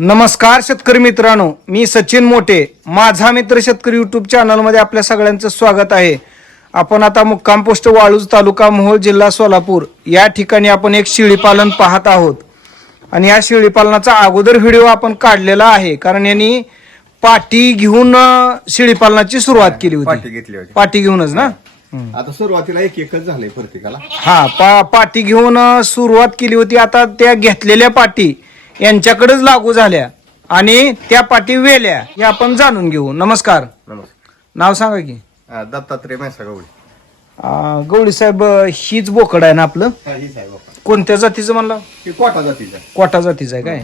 नमस्कार शेतकरी मित्रांनो मी सचिन मोठे माझा मित्र शेतकरी युट्यूब चॅनलमध्ये आपल्या सगळ्यांचं स्वागत आहे. आपण आता मुक्काम पोस्ट वाळूज तालुका मोहोळ जिल्हा सोलापूर या ठिकाणी आपण एक शेळीपालन पाहत आहोत. आणि या शेळीपालनाचा अगोदर व्हिडिओ आपण काढलेला आहे कारण यांनी पाटी घेऊन शेळीपालनाची सुरुवात केली पाठी होती घेतली होती. पाटी घेऊनच ना? आता सुरुवातीला एक एकच झालंय प्रत्येकाला. हा पा पाटी घेऊन अ, सुरुवात केली होती. आता त्या घेतलेल्या पाटी यांच्याकडेच लागू झाल्या आणि त्या पाटी वेल्या हे आपण जाणून घेऊ. नमस्कार. नमस्कार. नाव सांगा की. हा, दत्तात्रय मैसा गवळी. अ, गवळी साहेब अ, हीच बोकड आहे ना आपलं? कोणत्या जातीचं म्हणलं? ही कोटा जातीचा कोटा जातीचं आहे काय?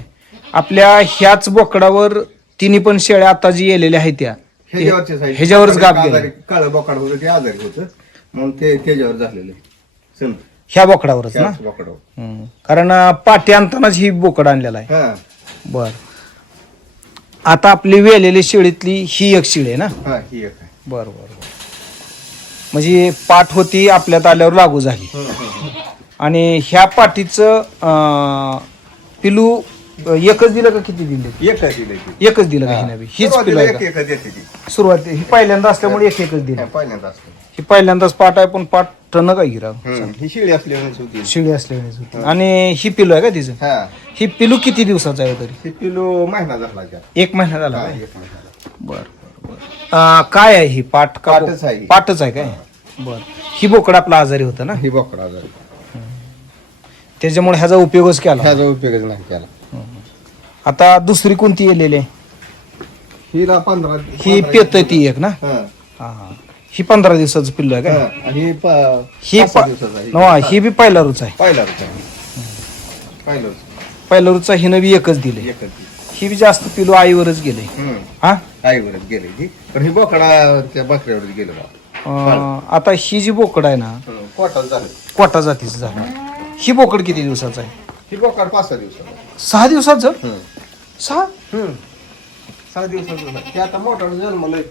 आपल्या ह्याच बोकडावर तिन्ही पण शेळ्या आता जी येलेल्या आहेत त्या. ह्याच्यावरच गाप गेले. काळं बोकाड होतं ते आजारी होतं. म्हणून ते त्याच्यावर झालेलं आहे. ह्या बोकडावरच ना? त्याच बोकडावर. हम्म. कारण अ, पाटी आणतानाच ही बोकड आणलेला आहे. हा. बर. आता आपली वेलेली शेळीतली ही एक शेळी आहे ना? हा ही एक आहे. बर बर बर. म्हणजे पाठ होती आपल्यात आल्यावर लागू झाली. आणि ह्या पाठीचं अं, पिलू एकच दिलं का किती दिले? ती. एकच दिलं का हिनं बी? हीच पिलू सुरुवातीला आहे एक का? एकच येते ती. सुरुवात ही पहिल्यांदा असल्यामुळे एक एकच दिलं. हा, पहिल्यांदा असतं. ही पहिल्यांदाच पाठ आहे पण पाठ टन काय गिरा हं, शिळी होती. शिळी असल्यामुळे. आणि ही पिलू आहे का तिचं? हा. ही पिलू किती दिवसाचं आहे तरी? ही किलो महिना झाला का एक महिना झाला हा? एक महिना झाला. बर काय आहे ही? पाठ का पाटच आहे. पाठच आहे काय? बर. ही बोकड आपला आजारी होतं ना? ही बोकड आजारी. त्याच्यामुळे ह्याचा उपयोगच केला ह्याचा उपयोगच नाही केला. आता दुसरी कोणती येलेली आहे? हिला पंधरा ही पेत ती एक ना? हा. हा, हा. ही पंधरा दिवसाचं पिल्लू आहे हा, काय आणि प- ही पाच सहा दिवसाचा आहे. ही बी पहिला रुच आहे. पहिला रुचा हिनं बी एकच दिले एकच. ही बी जास्त पिलू आईवरच गेले. हम्म. हा? आईवरच गेले ती पण ही बोकडा त्या बकऱ्यावरच गेलो. अं, आता ही जी बोकड आहे ना झालं. कोटा जातीचं झालं. ही बोकड किती दिवसाचं आहे? ही बोकड पाच सहा दिवसात सहा दिवसाचं? सहा? सहा दिवसात झालं. ते आता मोठा जन्मलंय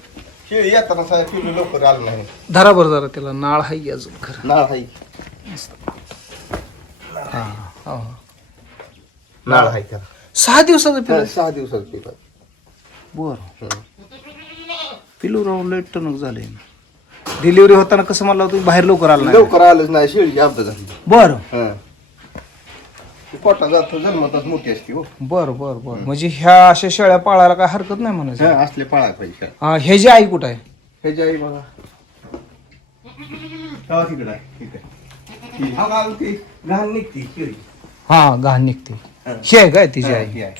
हे येताना सहा किलो लवकर आलं नाही. धरा बरं जरा त्याला. नाळ हाय अजून खरं? नाळ हाय. हा. नाळ हाय त्याला. सहा दिवसाचं पिलू? हा, सहा दिवसात पिलं. बर. पिलू राव लय टणक झाले डिलिव्हरी होताना कसं मला तुम्ही बाहेर लवकर आला नाही? लवकर आलंच नाही शेळी अपघात झाली. बर. हा. जात जन्मताच मोठी असते हो. बर बर बर. म्हणजे ह्या अशा शेळ्या पाळायला काय हरकत नाही म्हणायचं? हा, असले पाळा पाहिजे हा, हे जे आई कुठं आहे? हे जे आई बघा. हा, तिकडं आहे, तिकडे. ती- हा, ती घाण निघते. हा घाण निघते. आहे काय तिची हा, आई? आहे.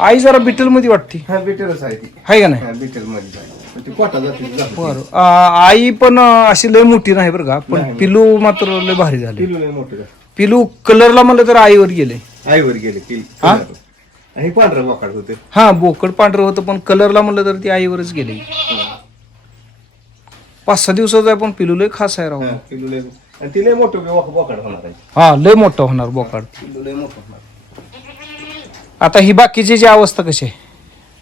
आई जरा बिटलमध्ये वाटते. हा बिटरच आहे ती. आहे का नाही? हा बिटरमध्ये आहे. पण ती पोटात जाते जाते. बर. आई पण अं, अशी लय मोठी नाही बरं का पण. पिलू मात्र लय भारी झाले. पिलू लय मोठं. झालं. पिलू कलरला म्हणलं तर आईवर गेले. आईवर गेले पिल. हा? आणि पांढरं बोकाड होते. हा बोकड पांढरं होतं पण कलरला म्हणलं तर ती आईवरच गेले. पाच सहा दिवसाचं आहे पण पिलू लय खास आहे राव. हा, पिलू लय आणि ती लय मोठं बोक- बोकाड होणार आहे. हा लय मोठं होणार बोकड. पिलू लय मोठं होणार. आता ही बाकीची जी अवस्था कशी आहे?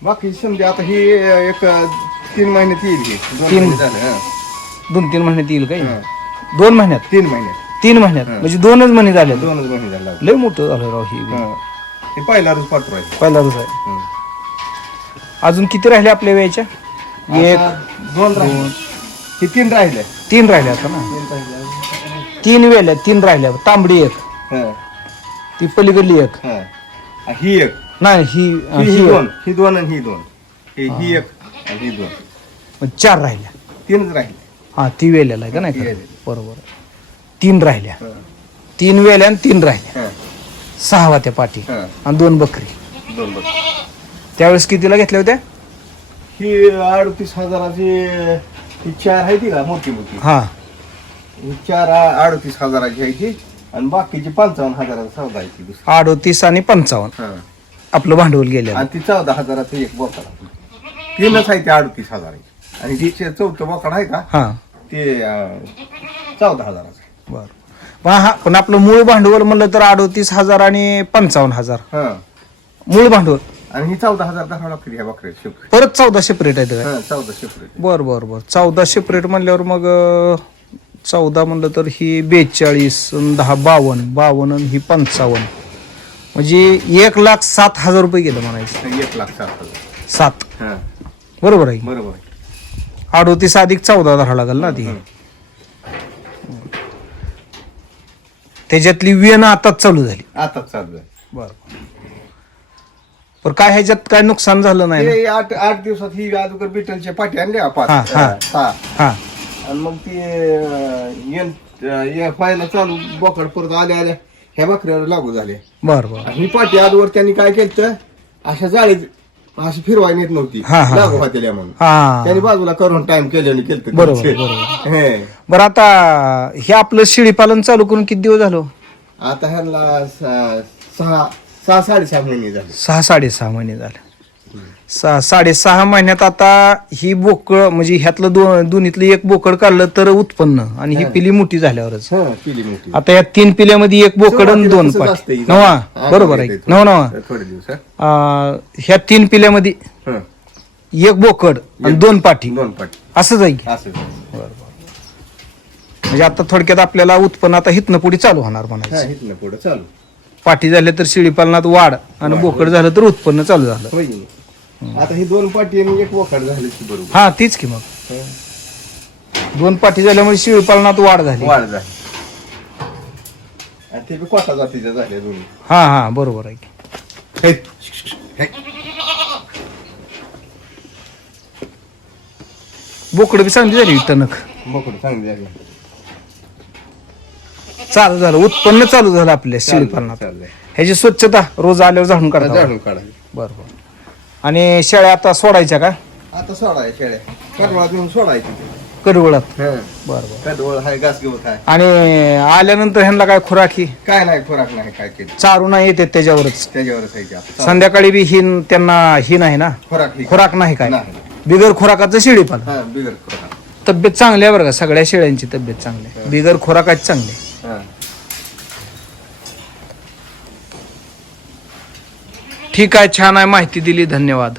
बाकी समजा आता ही एक तीन महिन्यात येईल ही. दोन तीन. महिने झाले, हा. दोन तीन महिन्यात येईल काय? हा. दोन महिन्यात? तीन महिन्यात. तीन महिन्यात. म्हणजे दोनच महिने झाले. दोनच महिने झाले. लय मोठं झालं राव ही पहिला रोज पाठवू आहे. पहिला रोज आहे. अजून किती राहिले आपल्या वेळेच्या? एक दोन राहिले. हे तीन राहिले. तीन राहिले आता ना? तीन वेल्या तीन राहिल्या. तांबडी एक. हा, ती पलीकडली एक. हा. एक. नाही ही ही ही ही एक. दोन. ही दोन आणि ही दोन. ही ही. एक आणि ही दोन. मग चार राहिल्या. तीनच राहिले. हा ती वेल्याला आहे का नाही ती का? वेलेली. बरोबर तीन राहिल्या. तीन वेल्या आणि तीन राहिल्या. हा, सहा वात्या पाठी. आणि दोन बकरी. दोन बघ त्यावेळेस कितीला घेतल्या होत्या? ही अडतीस हजाराची ही चार आहे ती का? मोठी मोठी. हा. ही चार आ- अडतीस हजाराची आहे ती आणि बाकीची पंचावन्न हजाराचा सौदा आहे ती दुसरी. अडोतीस आणि पंचावन्न. हा. आपलं भांडवल गेलेलं. आणि ती चौदा हजाराचं एक बोकड. तीनच आहे ते अडतीस हजाराची. आणि जी चे- चौथं बोकड आहे का? हा. ते अं, चौदा हजाराचं. बर. पण हा पण आपलं मूळ भांडवल म्हणलं तर अडोतीस हजार आणि पंचावन्न हजार. हा. मूळ भांडवल. आणि ही चौदा हजार धरावं लागते ह्या बकऱ्याची शेपटी परत चौदा सेपरेट आहे हा चौदा शेपटी बर बर बर. चौदा सेपरेट म्हणल्यावर मग अं, चौदा म्हणलं तर ही बेचाळीस अन् दहा बावन्न बावन्न अन् ही पंचावन्न. म्हणजे एक लाख सात हजार रुपये गेलं म्हणायचं. एक लाख सात हजार. सात. हा. बरोबर आहे. बरोबर आहे. अडोतीस अधिक चौदा धरावं लागेल ना ती. त्याच्यातली वेन आताच चालू झाली. आताच चालू आहे बरं. पण काय ह्याच्यात काय नुकसान झालं नाही ना? ते आठ आठ दिवसात ही अगोदर बिटलच्या पाठी आणल्या पाच. हा, हा. हा. आणि मग ती अं, या चालू बोकड परत आल्या आल्या. ह्या बकऱ्यावर लागू झाले. बरं बरं. आणि ही पाठी आजवर त्यांनी काय केलं अशा जाळीत अशी फिरवायला येत नव्हती. हा, हा. लागू म्हणून. हा. त्यांनी बाजूला करून टाइम केल्याने केलं बरोबर, बरोबर. बरं आता हे आपलं शेळीपालन चालू करून किती दिवस झालो? आता ह्यांना स- सहा सहा साडेसहा महिने झाले. सहा साडेसहा महिने झाले. सहा साडेसहा महिन्यात आता ही बोकड म्हणजे ह्यातलं दोन दोन्हीतलं एक बोकड काढलं तर उत्पन्न. आणि ही पिली मोठी झाल्यावरच. हा पिली मोठी. आता या तीन पिल्यामध्ये एक बोकड आणि दोन तसंच असतंय. नवा? बरोबर आहे. नवा नवा? थोडे दिवस हा. अं, ह्या तीन पिल्यामध्ये हा. एक बोकड आणि दोन पाठी दोन पाठी असं जाईल असं म्हणजे आता थोडक्यात आपल्याला उत्पन्न आता हितनं पुढे चालू होणार म्हणायचं. पुढं चालू. पाठी झाले तर शेळीपालनात वाढ आणि बोकड झालं तर उत्पन्न चालू झालं. आता ही दोन पाठी आणि एक वखड झाली की बरोबर. हा तीच की मग. हा. दोन पाठी झाल्यामुळे शेळीपालनात वाढ झाली. वाढ झाली. आणि ते बी कोटा जातीच्या झाल्या दोन्ही. हा हा बरोबर आहे की. हे. हे. बोकड बी चांगली झाली टणक बोकड चांगली झाली. चालू झालं उत्पन्न चालू झालं आपल्या शेळीपालनात. चाललंय ह्याची स्वच्छता रोज आल्यावर झाडून काढता झाडून काढायची बरोबर. आणि शेळ्या आता सोडायच्या का? आता सोडाय शेळ्या. कडवळात नेऊन सोडायची. कडवळात? हा. बरोबर कडवळ हाय घास हाय. आणि आल्यानंतर ह्यांना काय खुराकी काय नाही खुराक नाही काय केलं. चारू नाही येते त्याच्यावरच. त्याच्यावरच आहे की आता. संध्याकाळी बी हिन त्यांना ही नाही ना? खुराक ही- खुराक नाही काय? नाही. बिगर खुराकाचं शेळीपालन हा बिगर खुराक. तब्येत चांगली आहे बरं का? सगळ्या शेळ्यांची तब्येत चांगली आहे. बिगर खुराकाची चांगली आहे. हा ठीक आहे छान आहे माहिती दिली धन्यवाद.